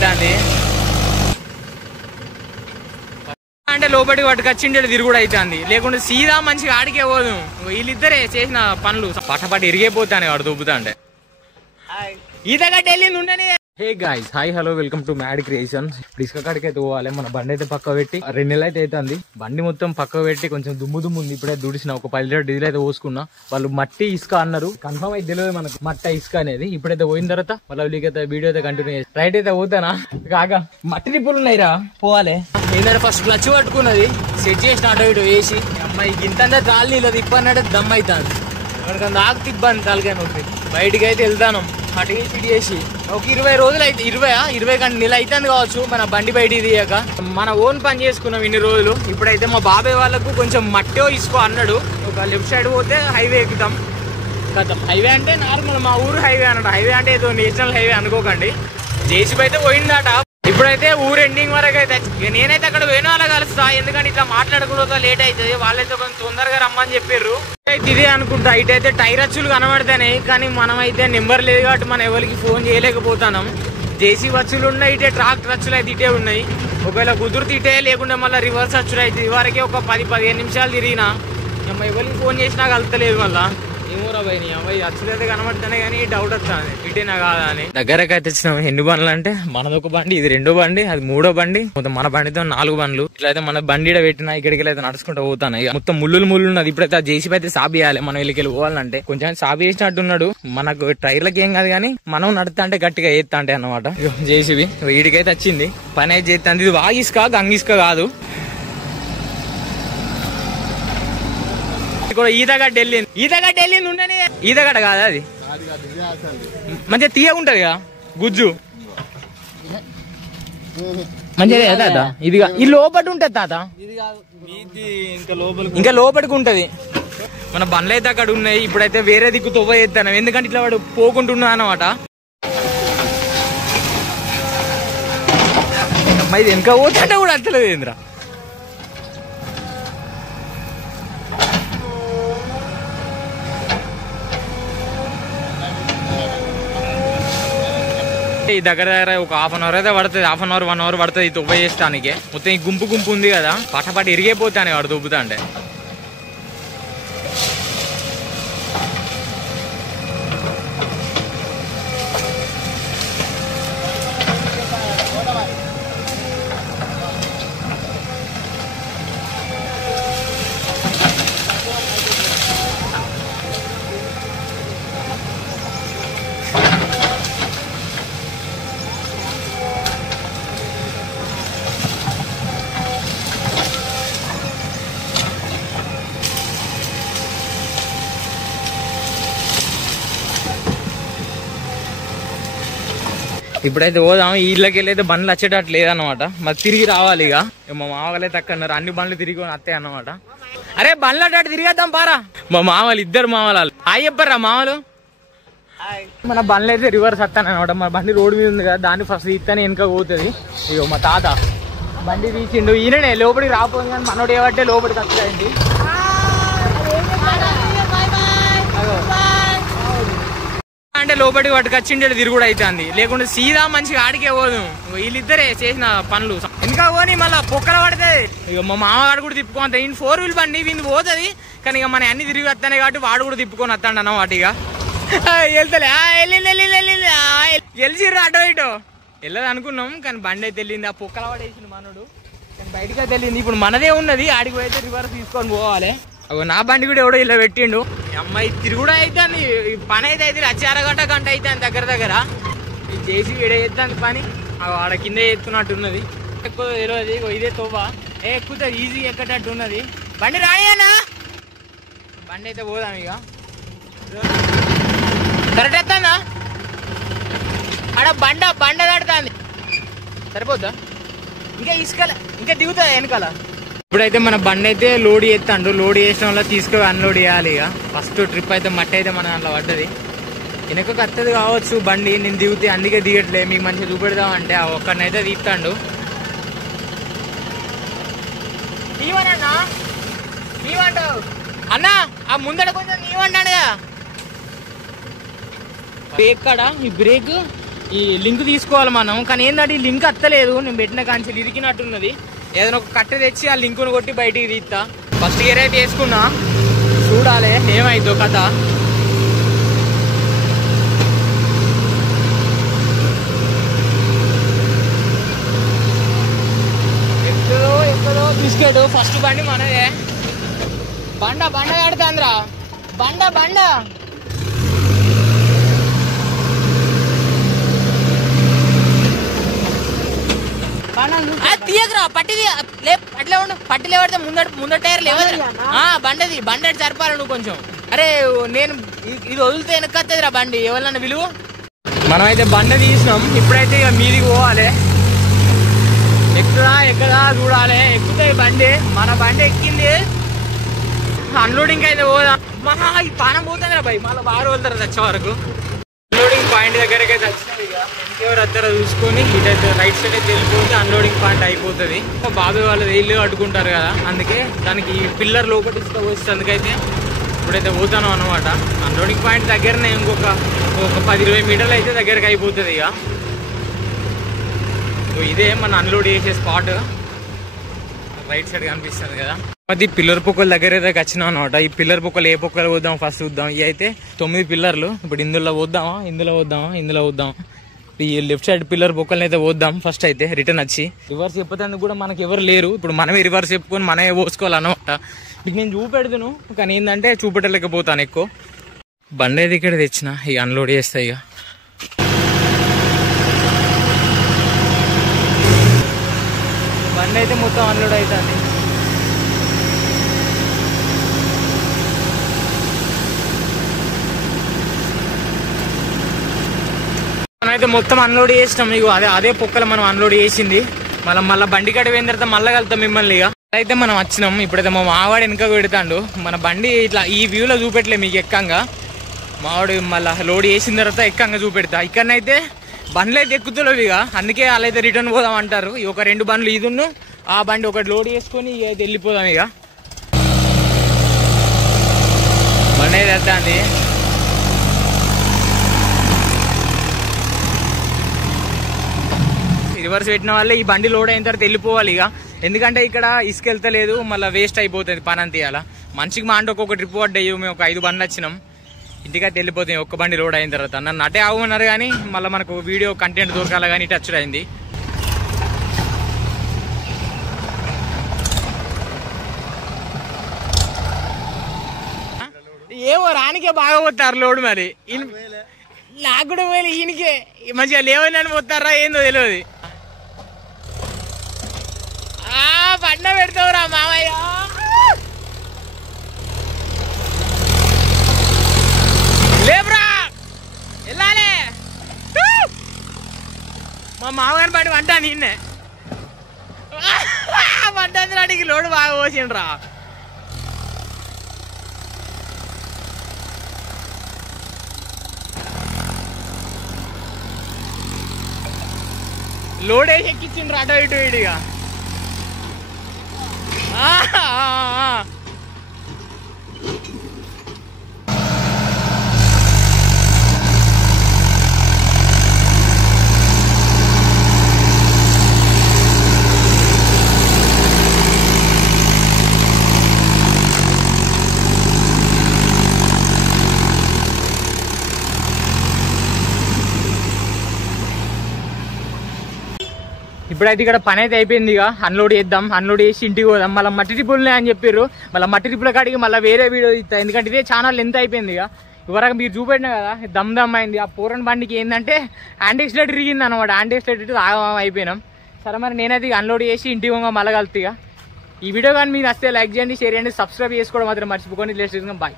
అవుతుంది అంటే లోపలికి పట్టుకొచ్చిండే తిరుగుడు అవుతుంది, లేకుంటే సీదా మంచిగా ఆడికే పోదు. వీళ్ళిద్దరే చేసిన పనులు పట్టపట్టి ఇరిగైపోతానే వాడు దొబ్బుతా అంటే. ఈతగడ్డ వెళ్ళింది ఉండని. Hey guys, hi hello, welcome to mad creations. ఇసుక కాడికి అయితే పోవాలి. మన బండి అయితే పక్క పెట్టి 2 నెలలు అయితే అవుతుంది. బండి మొత్తం పక్క పెట్టి కొంచెం దుమ్ము ఉంది. ఇప్పుడే దుడిసిన ఒక 10 లీటర్ డీజిల్ అయితే పోసుకున్నా. వాళ్ళు మట్టి ఇసుక అన్నారు, కన్ఫర్మ్ అయితే తెలియదు మనకు మట్ట ఇసుక అనేది. ఇప్పుడైతే పోయిన తర్వాత మళ్ళీ వీళ్ళకైతే వీడియో అయితే కంటిన్యూ చేసి రైట్ అయితే పోతానా. కాగా మట్టి నిప్పులు ఉన్నాయిరా, పోవాలి. ఏంటంటే ఫస్ట్ క్లచ్ పట్టుకున్నది సెట్ చేసిన అటు ఇటు వేసి, అమ్మాయి ఇంత కాలు ఇలా తిప్పన్నట్టు దమ్ అవుతుంది. అక్కడికి నాకు తిబ్బంది తలకాయ నొప్పి. బయటికి అయితే వెళ్తాను అటు వేసి ఇటు చేసి ఒక 20 రోజులు అయితే 20 కంటే నెల అవుతుంది కావచ్చు మన బండి బయటికి తీయక. మన ఓన్ పని చేసుకున్నాం ఇన్ని రోజులు. ఇప్పుడైతే మా బాబాయ్ వాళ్ళకు కొంచెం మట్టో ఇసుకో అన్నాడు. ఒక లెఫ్ట్ సైడ్ పోతే హైవే ఎక్కుతాం కదా. హైవే అంటే నార్మల్ మా ఊరు హైవే అన్నాడు. హైవే అంటే ఏదో నేషనల్ హైవే అనుకోకండి. జేసీబీ అయితే పోయిందట. ఇప్పుడైతే ఊరు ఎండింగ్ వరకు అయితే నేనైతే అక్కడ వేణు వాళ్ళ కలుస్తా, ఎందుకంటే ఇట్లా మాట్లాడకుండా లేట్ అవుతుంది. వాళ్ళైతే కొంచెం తొందరగా రమ్మని చెప్పారు. ఇదే అనుకుంటా. ఇటైతే టైర్ అచ్చులు కనబడతాయి, కానీ మనం అయితే నెంబర్ లేదు కాబట్టి మనం ఎవరికి ఫోన్ చేయలేకపోతున్నాం. జేసీబీ అచ్చులు ఉన్నాయి, ఇటే ట్రాక్టర్ అచ్చులు అయితే ఇటే ఉన్నాయి. ఒకవేళ కుదురుతూ ఇటే, లేకుండా మళ్ళీ రివర్స్ అచ్చులు అయితే ఇవరకే ఒక 10-15 నిమిషాలు తిరిగినా ఎవరికి ఫోన్ చేసినా కలుతలేదు. మళ్ళా ఏమోరా భయ్, అబ్బాయి అచ్చులు అయితే కనబడుతున్నాయి కానీ డౌట్ వస్తుంది ఇటేనా కాదా అని. దగ్గరకు అయితే వచ్చినాం. ఎన్ని బండ్లు అంటే మనదొక బండి, ఇది 2వ బండి, అది 3వ బండి, మొత్తం మన బండితో 4 బండ్లు. ఇట్లయితే మన బండి పెట్టినా ఇక్కడికి అయితే నడుచుకుంటూ పోతాను. ఇక మొత్తం ముళ్ళు ఉన్నది. ఇప్పుడైతే ఆ జేసీబీ అయితే సాబ్ చేయాలి. మనం వెళ్ళి పోవాలంటే కొంచెం సాబ్ చేసినట్టున్నాడు. మనకు టైర్లకి ఏం కాదు కానీ మనం నడుతా అంటే గట్టిగా ఏత్తా అంటే అన్నమాట. జేసీబీ వీడికైతే వచ్చింది, పని అయితే చేస్తాను. ఇది వాగిస్కా గంగిస్కా కాదు, ఈతగడ్డ వెళ్ళింది ఉండని. ఈతగడ్డ కాదు అది, మంచిగా తీయగుంటది కదా గుజ్జు, మంచిగా తాత. ఇదిగా ఈ లోపటి ఉంటది తాత, ఇంకా లోపలికి ఉంటది. మన బండ్లు అయితే అక్కడ ఉన్నాయి. ఇప్పుడైతే వేరే దిక్కు తొవ్వ చేస్తాను, ఎందుకంటే ఇట్లా వాడు పోకుంటున్నా అనమాట. ఇది వెనక పోతుంటే కూడా అత్తలేదు ఏంద్రా. ఈ దగ్గర ఒక 1/2 అవర్ అయితే పడుతుంది. 1/2 అవర్ 1 అవర్ పడుతుంది ఈ తొవ్వ చేస్తానికి. మొత్తం ఈ గుంపు ఉంది కదా, పట్టపాటి ఇరిగైపోతానే వాడు దొబ్బుతా అంటే. ఇప్పుడైతే పోదాం. ఇళ్ళకి వెళ్ళైతే బండ్లు వచ్చేటట్టు లేదన్నమాట. మరి తిరిగి రావాలి. ఇక మా మామగారు తక్కున్నారు, అన్ని బండ్లు తిరిగి వస్తాయి అన్నమాట. అరే బండ్లు అటు తిరిగేద్దాం పారా. మా మామలు 2 మామలు హాయ్ చెప్పారా మామలు. మన బండ్లు అయితే రివర్స్ వస్తాను అనమాట. మన బండి రోడ్డు మీద ఉంది కదా, దాన్ని ఫస్ట్ తీస్తానే వెనక పోతుంది. ఇగో మా తాత బండి తీసిండు. ఈయననే లోపలికి రాపోయింది కానీ మనోడు ఏమంటే లోపలికి వస్తాయండి. అంటే లోపలికి పట్టుకొచ్చిండే తిరుగుడు అవుతుంది, లేకుంటే సీదా మంచిగా ఆడికే పోదు. వీళ్ళిద్దరే చేసిన పనులు ఇంకా పోని మళ్ళీ పొక్కల పడుతుంది. ఇక మా మామగాడు కూడా తిప్పుకొని వస్తాయి. 4 వీల్ బండి వీళ్ళు పోతుంది, కానీ ఇక మన అన్ని తిరిగి వస్తాయి కాబట్టి వాడు కూడా తిప్పుకొని వస్తాడు అన్నమాట. ఇక వెళ్తలే గెలిచిర్రు అటో ఇటో వెళ్ళదు అనుకున్నాం, కానీ బండి అయితే వెళ్ళింది. ఆ పొక్కల పడేసింది మనోడు, కానీ బయటకి అయితే వెళ్ళింది. ఇప్పుడు మనదే ఉన్నది, ఆడికి పోయితే రివర్స్ తీసుకొని పోవాలి. నా బండి కూడా ఎవడో ఇలా పెట్టిండు. అమ్మాయి తిరుగుడు అవుతుంది, పని అయితే అయితే 1/2 గంట అవుతుంది దగ్గర. ఈ చేసి వీడ చేస్తాను పని, ఆడ కింద ఎత్తున్నట్టున్నది. ఎక్కువ తెలియదు, ఇదే తోవ ఎక్కువ ఈజీ ఎక్కటట్టు ఉన్నది. బండి రాయనా, బండి అయితే పోదాం. ఇక కరెక్ట్ ఎత్తానా ఆడ బండ కడుతుంది, సరిపోద్దా? ఇంకా ఇసుకల ఇంకా దిగుతా వెనకాల. ఇప్పుడైతే మన బండి అయితే లోడ్ చేస్తాడు. లోడ్ చేసిన వల్ల తీసుకొని అన్లోడ్ చేయాలి. ఇక ఫస్ట్ ట్రిప్ అయితే మట్టి అయితే మన దాంట్లో పడ్డది. వెనకకు వస్తుంది కావచ్చు బండి, నేను దిగుతే అందుకే దిగట్లే. మీకు మంచిగా చూపెడదామంటే ఒక్కడినైతే తీస్తాడు. నీవన్నా నీవంటావు అన్నా, ఆ ముందడ కొంచెం నీవంటాడు కదా. బ్రేక్ కాడ ఈ బ్రేక్ ఈ లింక్ తీసుకోవాలి మనం. కానీ ఏంటంటే ఈ లింక్ అత్తలేదు, నేను పెట్టిన కాంచెలు ఇరికినట్టున్నది. ఏదైనా ఒక కట్టె తెచ్చి ఆ లింకును కొట్టి బయటికి తీస్తా. ఫస్ట్ గేర్ అయితే వేసుకున్నా, చూడాలి ఏమైందో కథ. ఎక్కడో బిస్కెట్ ఫస్ట్ బండి మనదే. బండ కడతాంద్రా, బండ తీయకరా, పట్టి అట్లే ఉండు. పట్టి లేవడితే ముందర టైర్ లేవదు. బండి సరిపాలి నువ్వు కొంచెం. అరే నేను ఇది వదిలితే వెనకత్తదిరా బండి, ఎవరన్నా విలువ. మనమైతే బండి తీసినాం, ఇప్పుడైతే ఇక మీదికి పోవాలి. ఎక్కడా చూడాలి. ఎక్కుతాయి బండి, మన బండి ఎక్కింది. అన్లోడింగ్ అయితే పోదా. మహా ఈ పానం పోతుంది భయ్, మళ్ళీ బాగా రోజుతారు వచ్చే వరకు. అన్లోడింగ్ పాయింట్ దగ్గరకి అయితే వచ్చినాయి. ఇక ఇంకెవరు వస్తారో చూసుకొని ఇటైతే రైట్ సైడ్ అయితే వెళ్ళిపోతే అన్లోడింగ్ పాయింట్ అయిపోతుంది. బాబాయ్ వాళ్ళు ఇల్లు కట్టుకుంటారు కదా, అందుకే దానికి పిల్లర్ లోపల తీసుకొస్తే అందుకైతే ఇప్పుడైతే పోతాను అనమాట. అన్లోడింగ్ పాయింట్ దగ్గరనే ఇంకొక 10-20 మీటర్లు అయితే దగ్గరకు అయిపోతుంది. ఇక ఇదే మన అన్లోడ్ చేసే స్పాట్, రైట్ సైడ్ కనిపిస్తుంది కదా. అది పిల్లర్ పొక్కల దగ్గర అయితే వచ్చినాం అనమాట. ఈ పిల్లర్ పొక్కలు ఏ పొక్కలు పోద్దాం ఫస్ట్ చూద్దాం. ఇవి అయితే 9 పిల్లర్లు. ఇప్పుడు ఇందులో పోద్దామా. ఈ లెఫ్ట్ సైడ్ పిల్లర్ పొక్కల్ని అయితే పోద్దాం ఫస్ట్. అయితే రిటర్న్ వచ్చి రివర్స్ చెప్పేందుకు కూడా మనకి ఎవరు లేరు. ఇప్పుడు మనమే రివర్స్ చెప్పుకొని మనమే పోసుకోవాలన్నమాట. ఇప్పుడు నేను చూపెడతాను, కానీ ఏంటంటే చూపెట్టలేకపోతాను ఎక్కువ. బండి అయితే ఇక్కడ తెచ్చిన, ఇక అన్లోడ్ చేస్తాయి. ఇక బండి అయితే మొత్తం అన్లోడ్ అవుతుంది. మనమైతే మొత్తం అన్లోడ్ చేసినాం. ఇగో అదే పొక్కలు మనం అన్లోడ్ చేసింది. మళ్ళీ బండి కడ పోయిన తర్వాత మళ్ళీ కలుతాం మిమ్మల్ని. ఇక అయితే మనం వచ్చినాం. ఇప్పుడైతే మా మావాడు వెనక పెడతాడు. మన బండి ఇట్లా ఈ వ్యూలో చూపెట్టలే మీకు ఎక్కంగా. మావాడు మళ్ళీ లోడ్ చేసిన తర్వాత ఎక్కంగా చూపెడతా. ఇక్కడనైతే బండ్లు అయితే ఎక్కుతలేవు. ఇక అందుకే వాళ్ళైతే రిటర్న్ పోదాం అంటారు. ఒక 2 బండ్లు ఇదున్ను ఆ బండి ఒకటి లోడ్ చేసుకొని ఇక అయితే వెళ్ళిపోదాం. ఇక బండి అయితే వెళ్తాంది. రివర్స్ పెట్టిన వాళ్ళే ఈ బండి లోడ్ అయిన తర్వాత వెళ్ళిపోవాలి. ఇక ఎందుకంటే ఇక్కడ ఇసుక వెళ్తలేదు, మళ్ళీ వేస్ట్ అయిపోతుంది పని అంతా. ఇవ్వాల మనిషికి మా అంటే ఒక్కొక్క ట్రిప్ పడ్డాయి. మేము ఒక 5 బండ్లు వచ్చినాం. ఇంటికైతే వెళ్ళిపోతాయి ఒక్క బండి లోడ్ అయిన తర్వాత. నన్ను అటే ఆగమన్నారు, కానీ మళ్ళీ మనకు వీడియో కంటెంట్ దొరకాలి కానీ టచ్ అయింది. ఏమో రానికే బాగా పోతారు లోడ్. మరి నాకు కూడా పోయి ఈయనకే మంచిగా లేవని పోతారా ఏందో తెలియదు. బండ పెడతావురా మామయ్య. లేబ్రా వెళ్ళాలి. మా మామగారి బండి వంట నిన్నే వంటకి లోడు బాగా పోసిండ్రా. లోడ్ వేసి ఎక్కించిండ్రు అటో ఇటు ఇటుగా. ఇప్పుడైతే ఇక్కడ పని అయితే అయిపోయింది. ఇక అన్లోడ్ చేద్దాం, అన్లోడ్ చేసి ఇంటికి పోదాం. మళ్ళీ మట్టి ట్రిప్పులనే అని చెప్పారు. మళ్ళీ మట్టి ట్రిప్పుల కాడికి మళ్ళీ వేరే వీడియో ఇస్తాను, ఎందుకంటే ఇదే ఛానల్ ఎంత అయిపోయింది. ఇక ఇవరకు మీరు చూపెట్టినా కదా దమ్ అయింది. ఆ పూరన్ బండికి ఏంటంటే హ్యాండ్ ఎక్స్లెట్ ఇరిగింది అనమాట. హ్యాండ్ ఎక్స్లెట్ ఆగం అయిపోయినాం. సరే మరి నేనైతే అన్లోడ్ చేసి ఇంటికి పోగా మళ్ళీ కలుతా. ఈ వీడియో కానీ మీరు వస్తే లైక్ చేయండి, షేర్ చేయండి, సబ్స్క్రైబ్ చేసుకోవడం మాత్రం మర్చిపోకండి. బాయ్.